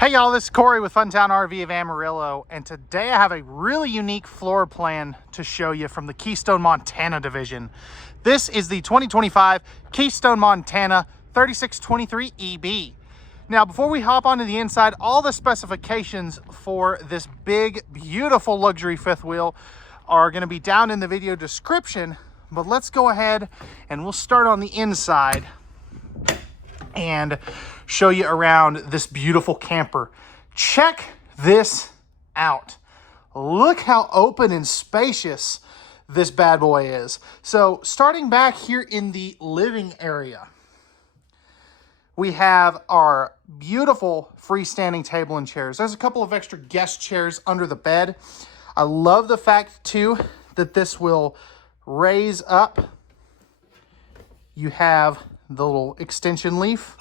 Hey y'all, this is Cory with Funtown RV of Amarillo, and today I have a really unique floor plan to show you from the Keystone, Montana division. This is the 2025 Keystone, Montana 3623 EB. Now, before we hop onto the inside, all the specifications for this big, beautiful luxury fifth wheel are going to be down in the video description, but let's go ahead and we'll start on the inside and show you around this beautiful camper. Check this out. Look how open and spacious this bad boy is. So starting back here in the living area, we have our beautiful freestanding table and chairs. There's a couple of extra guest chairs under the bed. I love the fact too that this will raise up. You have the little extension leaf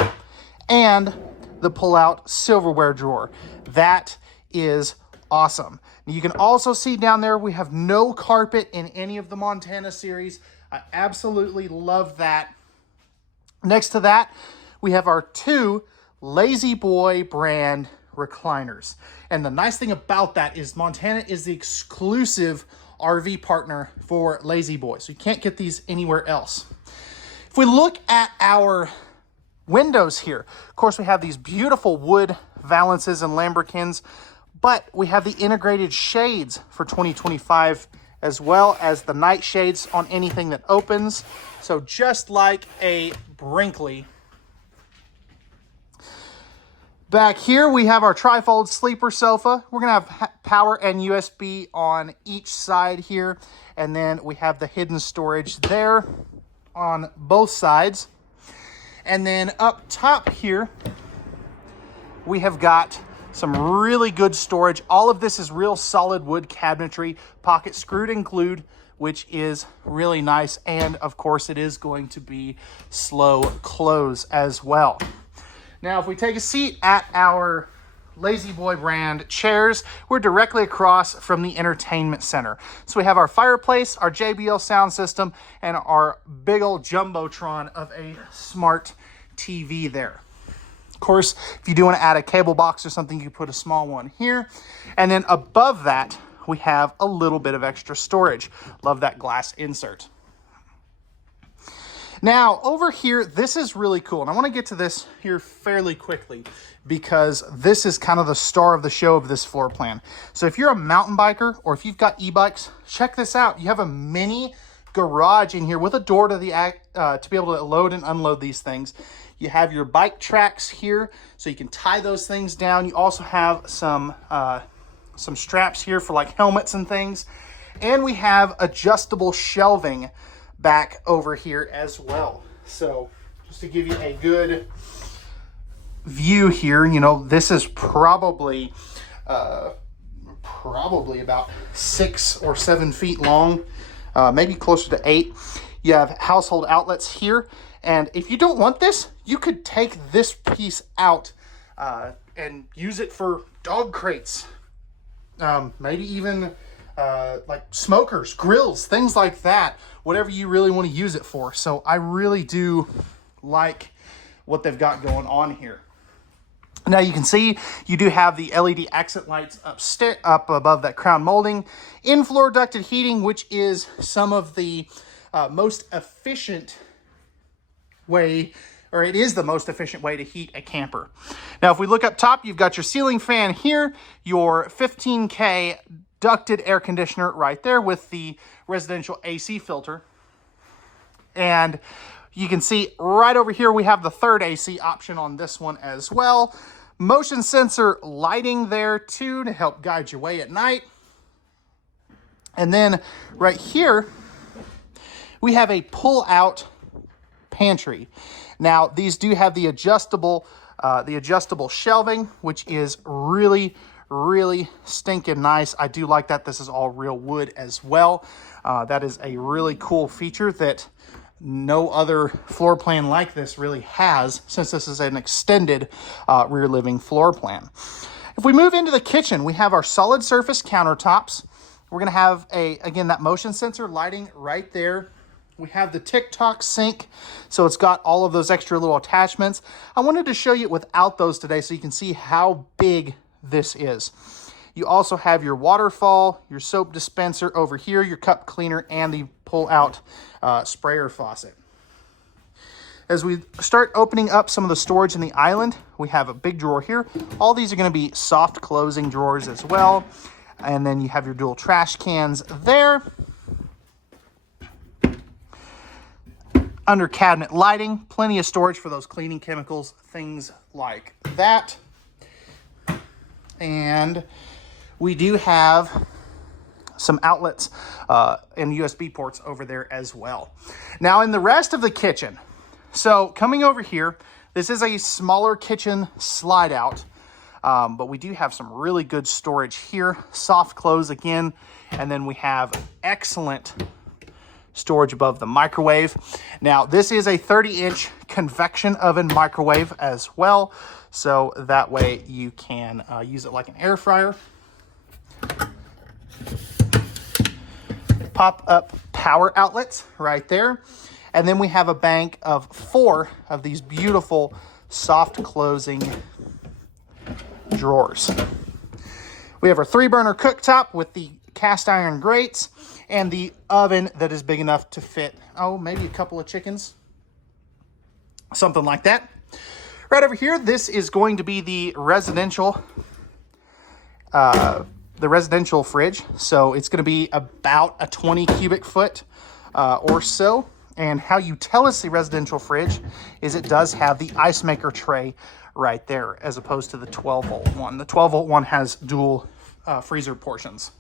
and the pull-out silverware drawer. That is awesome. You can also see down there we have no carpet in any of the Montana series. I absolutely love that. Next to that, we have our two Lazy Boy brand recliners. And the nice thing about that is Montana is the exclusive RV partner for Lazy Boy, so you can't get these anywhere else. If we look at our windows here, of course, we have these beautiful wood valances and lambrequins, but we have the integrated shades for 2025 as well as the night shades on anything that opens. So just like a Brinkley. Back here, we have our trifold sleeper sofa. We're going to have power and USB on each side here. And then we have the hidden storage there on both sides. And then up top here, we have got some really good storage. All of this is real solid wood cabinetry, pocket screwed and glued, which is really nice. And of course, it is going to be slow close as well. Now, if we take a seat at our Lazy Boy brand chairs, we're directly across from the entertainment center. So we have our fireplace, our JBL sound system, and our big old jumbotron of a smart TV there. Of course, if you do want to add a cable box or something, you can put a small one here. And then above that, we have a little bit of extra storage. Love that glass insert. Now, over here, this is really cool. And I want to get to this here fairly quickly because this is kind of the star of the show of this floor plan. So if you're a mountain biker or if you've got e-bikes, check this out. You have a mini garage in here with a door to the to be able to load and unload these things. You have your bike tracks here, so you can tie those things down. You also have some straps here for like helmets and things. And we have adjustable shelving back over here as well. So just to give you a good view here, you know, this is probably about 6 or 7 feet long, maybe closer to 8. You have household outlets here. And if you don't want this, you could take this piece out and use it for dog crates, maybe even like smokers, grills, things like that, whatever you really want to use it for. So I really do like what they've got going on here. Now you can see you do have the LED accent lights up above that crown molding, in-floor ducted heating, which is some of the most efficient way, or it is the most efficient way to heat a camper. Now, if we look up top, you've got your ceiling fan here, your 15K ducted air conditioner right there with the residential AC filter. And you can see right over here, we have the third AC option on this one as well. Motion sensor lighting there too to help guide your way at night. And then right here, we have a pull-out pantry. Now, these do have the adjustable shelving, which is really stinking nice. I do like that. This is all real wood as well. That is a really cool feature that no other floor plan like this really has, since this is an extended rear living floor plan. If we move into the kitchen, we have our solid surface countertops. We're going to have again, that motion sensor lighting right there We have the TikTok sink, so it's got all of those extra little attachments. I wanted to show you it without those today so you can see how big this is. You also have your waterfall, your soap dispenser over here, your cup cleaner, and the pull-out sprayer faucet. As we start opening up some of the storage in the island, we have a big drawer here. All these are going to be soft closing drawers as well. And then you have your dual trash cans there. Under cabinet lighting, plenty of storage for those cleaning chemicals, things like that. And we do have some outlets and USB ports over there as well. Now in the rest of the kitchen, so coming over here, this is a smaller kitchen slide out, but we do have some really good storage here. Soft close again, and then we have excellent storage above the microwave. Now this is a 30-inch convection oven microwave as well, so that way you can use it like an air fryer. Pop-up power outlets right there. And then we have a bank of 4 of these beautiful soft closing drawers. We have our 3-burner cooktop with the cast iron grates and the oven that is big enough to fit, maybe a couple of chickens, something like that. Right over here, this is going to be the residential fridge. So it's going to be about a 20 cubic foot or so. And how you tell it's the residential fridge is it does have the ice maker tray right there, as opposed to the 12-volt one. The 12-volt one has dual freezer portions.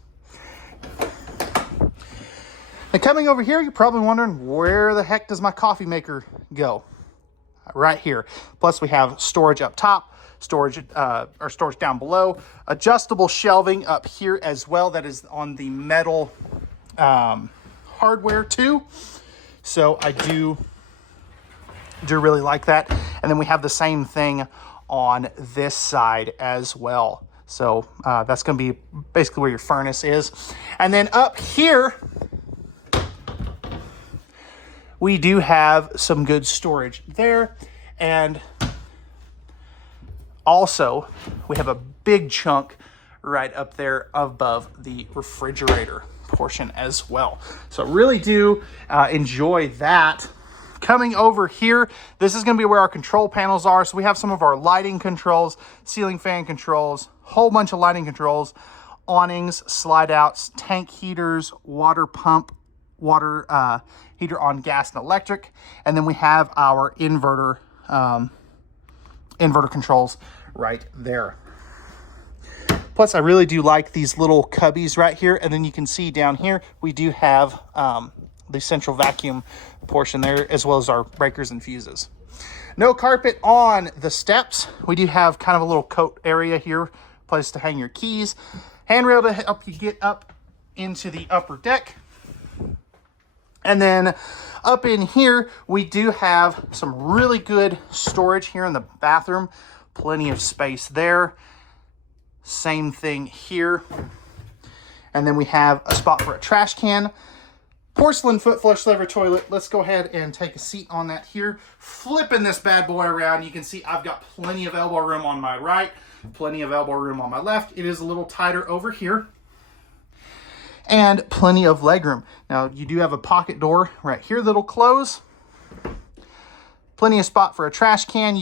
And coming over here, you're probably wondering, where the heck does my coffee maker go? Right here. Plus we have storage up top, storage down below, adjustable shelving up here as well. That is on the metal hardware too. So I do really like that. And then we have the same thing on this side as well. So that's going to be basically where your furnace is. And then up here, we do have some good storage there. And also, we have a big chunk right up there above the refrigerator portion as well. So really do enjoy that. Coming over here, this is going to be where our control panels are. So we have some of our lighting controls, ceiling fan controls, whole bunch of lighting controls, awnings, slide outs, tank heaters, water pump, water heater on gas and electric. And then we have our inverter controls right there. Plus, I really do like these little cubbies right here. And then you can see down here, we do have the central vacuum portion there, as well as our breakers and fuses. No carpet on the steps. We do have kind of a little coat area here, place to hang your keys. Handrail to help you get up into the upper deck. And then up in here, we do have some really good storage here in the bathroom. Plenty of space there. Same thing here. And then we have a spot for a trash can. Porcelain foot flush lever toilet. Let's go ahead and take a seat on that here. Flipping this bad boy around, you can see I've got plenty of elbow room on my right, plenty of elbow room on my left. It is a little tighter over here. And plenty of leg room. Now, you do have a pocket door right here that'll close. Plenty of spot for a trash can.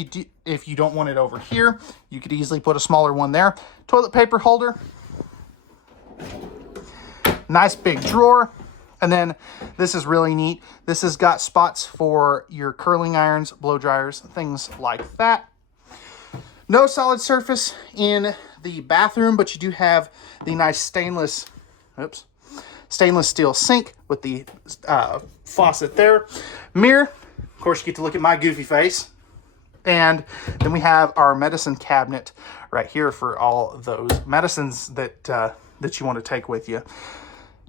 If you don't want it over here, you could easily put a smaller one there. Toilet paper holder. Nice big drawer. And then this is really neat. This has got spots for your curling irons, blow dryers, things like that. No solid surface in the bathroom, but you do have the nice stainless steel sink with the faucet there. Mirror, of course, you get to look at my goofy face. And then we have our medicine cabinet right here for all those medicines that you want to take with you.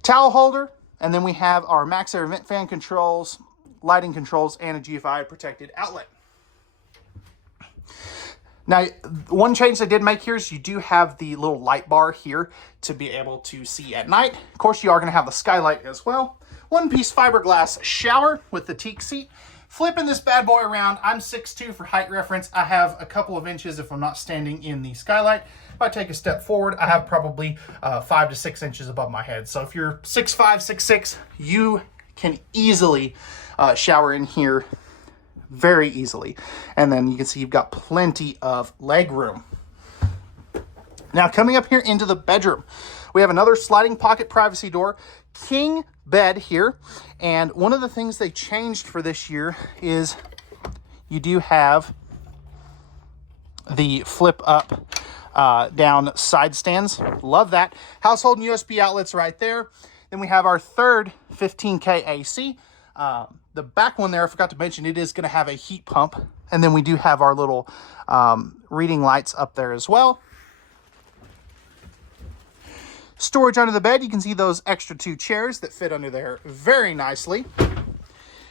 Towel holder, and then we have our max air vent fan controls, lighting controls, and a GFI protected outlet. Now, one change they did make here is you do have the little light bar here to be able to see at night. Of course, you are going to have the skylight as well. one-piece fiberglass shower with the teak seat. Flipping this bad boy around, I'm 6'2" for height reference. I have a couple of inches if I'm not standing in the skylight. If I take a step forward, I have probably 5 to 6 inches above my head. So if you're 6'5", 6'6", you can easily shower in here very easily. And then you can see you've got plenty of leg room. Now coming up here into the bedroom, we have another sliding pocket privacy door, king bed here. And one of the things they changed for this year is you do have the flip up down side stands. Love that. Household and USB outlets right there. Then we have our third 15K AC. The back one there, I forgot to mention, it is going to have a heat pump. And then we do have our little reading lights up there as well. Storage under the bed, you can see those extra 2 chairs that fit under there very nicely.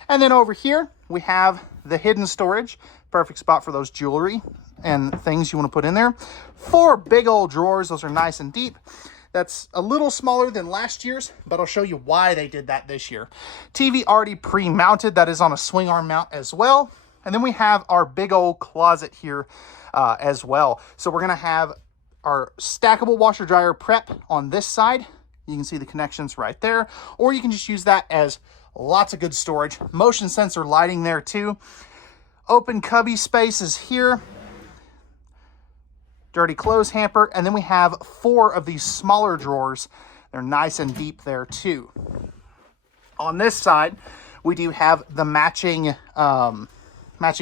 And then over here, we have the hidden storage. Perfect spot for those jewelry and things you want to put in there. 4 big old drawers. Those are nice and deep. That's a little smaller than last year's, but I'll show you why they did that this year. TV already pre-mounted. That is on a swing arm mount as well. And then we have our big old closet here as well. So we're going to have our stackable washer dryer prep on this side. You can see the connections right there, or you can just use that as lots of good storage. Motion sensor lighting there too. Open cubby spaces here. Dirty clothes hamper. And then we have 4 of these smaller drawers. They're nice and deep there too. On this side, we do have the matching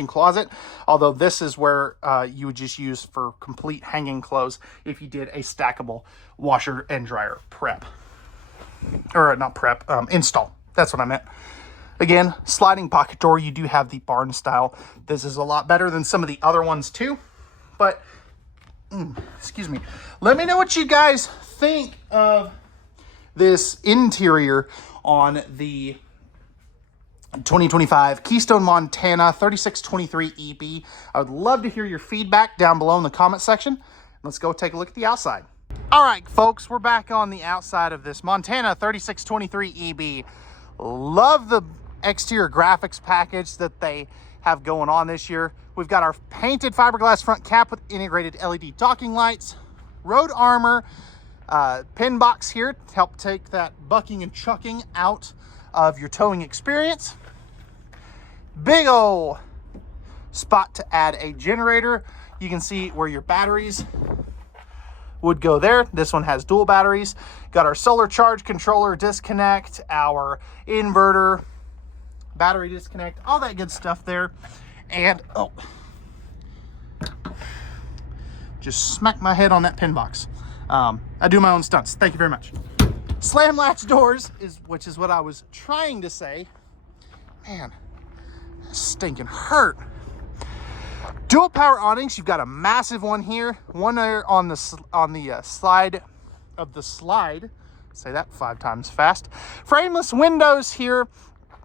closet, although this is where you would just use for complete hanging clothes if you did a stackable washer and dryer prep. Or not prep, install. That's what I meant. Again, sliding pocket door. You do have the barn style. This is a lot better than some of the other ones too. But, excuse me. Let me know what you guys think of this interior on the 2025 Keystone Montana 3623 EB. I would love to hear your feedback down below in the comment section. Let's go take a look at the outside. All right, folks, we're back on the outside of this Montana 3623 EB. Love the exterior graphics package that they have going on this year. We've got our painted fiberglass front cap with integrated LED docking lights, road armor, pin box here to help take that bucking and chucking out of your towing experience. Big ol' spot to add a generator. You can see where your batteries would go there. This one has dual batteries. Got our solar charge controller disconnect, our inverter, battery disconnect, all that good stuff there. And, oh, just smack my head on that pin box. I do my own stunts. Thank you very much. Slam latch doors, which is what I was trying to say. Man, stinking hurt. Dual power awnings. You've got a massive one here, one there on the slide of the slide. Say that 5 times fast. Frameless windows here.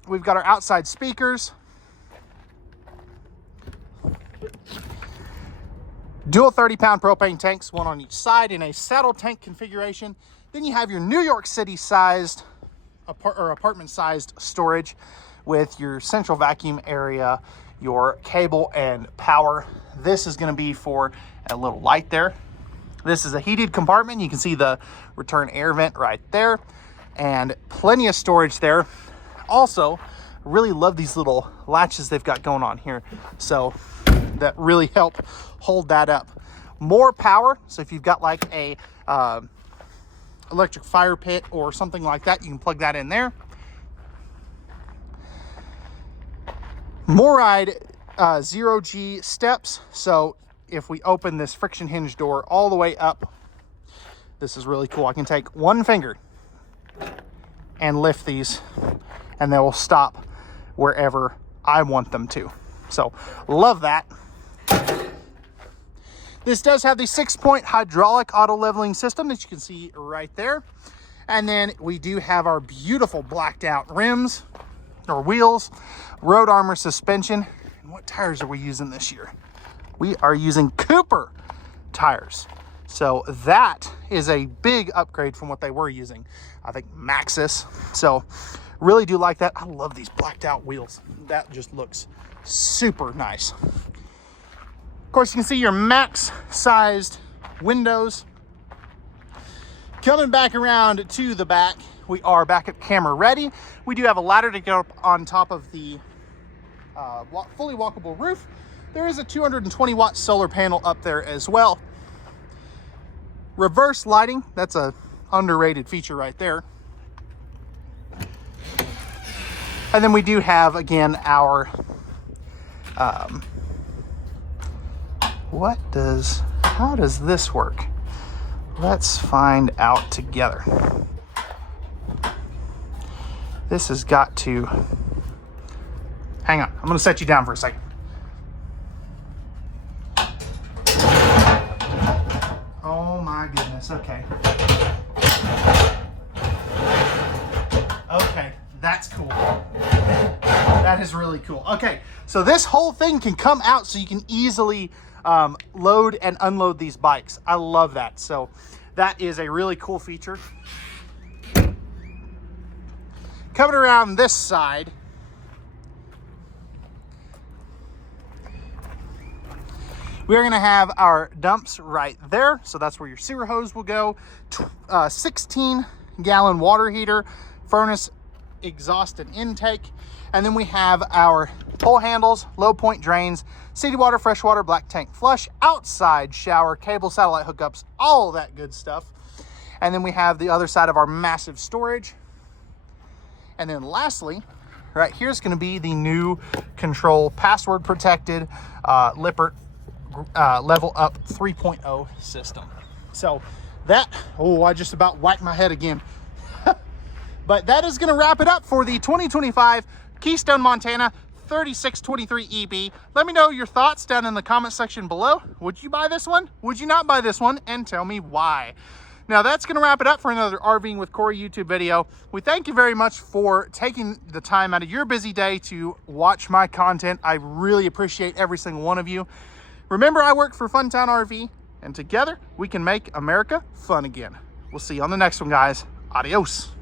We've got our outside speakers. Dual 30-pound propane tanks, one on each side in a saddle tank configuration. Then you have your New York City sized apartment sized storage with your central vacuum area, your cable and power. This is going to be for a little light there. This is a heated compartment. You can see the return air vent right there and plenty of storage there. Also, really love these little latches they've got going on here. So that really help hold that up. More power. So if you've got like a electric fire pit or something like that, you can plug that in there. Moride 0G steps. So if we open this friction hinge door all the way up, this is really cool. I can take one finger and lift these and they will stop wherever I want them to. So love that. This does have the 6-point hydraulic auto leveling system that you can see right there. And then we do have our beautiful blacked out rims or wheels, road armor suspension. And what tires are we using this year? We are using Cooper tires. So that is a big upgrade from what they were using. I think Maxxis. So Really do like that. I love these blacked out wheels. That just looks super nice. Of course, you can see your max sized windows. Coming back around to the back, we are backup camera ready. We do have a ladder to go up on top of the fully walkable roof. There is a 220 watt solar panel up there as well. Reverse lighting, that's a underrated feature right there. And then we do have, again, our, how does this work? Let's find out together. This has got to, hang on, I'm gonna set you down for a second. Oh my goodness, okay. Okay, that's cool. That is really cool. Okay, so this whole thing can come out so you can easily load and unload these bikes. I love that. So that is a really cool feature. Coming around this side, we're going to have our dumps right there. So that's where your sewer hose will go. 16-gallon water heater, furnace, exhaust, and intake. And then we have our pull handles, low point drains, city water, fresh water, black tank flush, outside shower, cable, satellite hookups, all that good stuff. And then we have the other side of our massive storage. And then lastly, right here is going to be the new control password protected Lippert level up 3.0 system. So that, oh, I just about wiped my head again. But that is going to wrap it up for the 2025 Keystone Montana 3623 EB. Let me know your thoughts down in the comment section below. Would you buy this one? Would you not buy this one? And tell me why. Now that's going to wrap it up for another RVing with Cory YouTube video. We thank you very much for taking the time out of your busy day to watch my content. I really appreciate every single one of you. Remember, I work for Funtown RV, and together we can make America fun again. We'll see you on the next one, guys. Adios.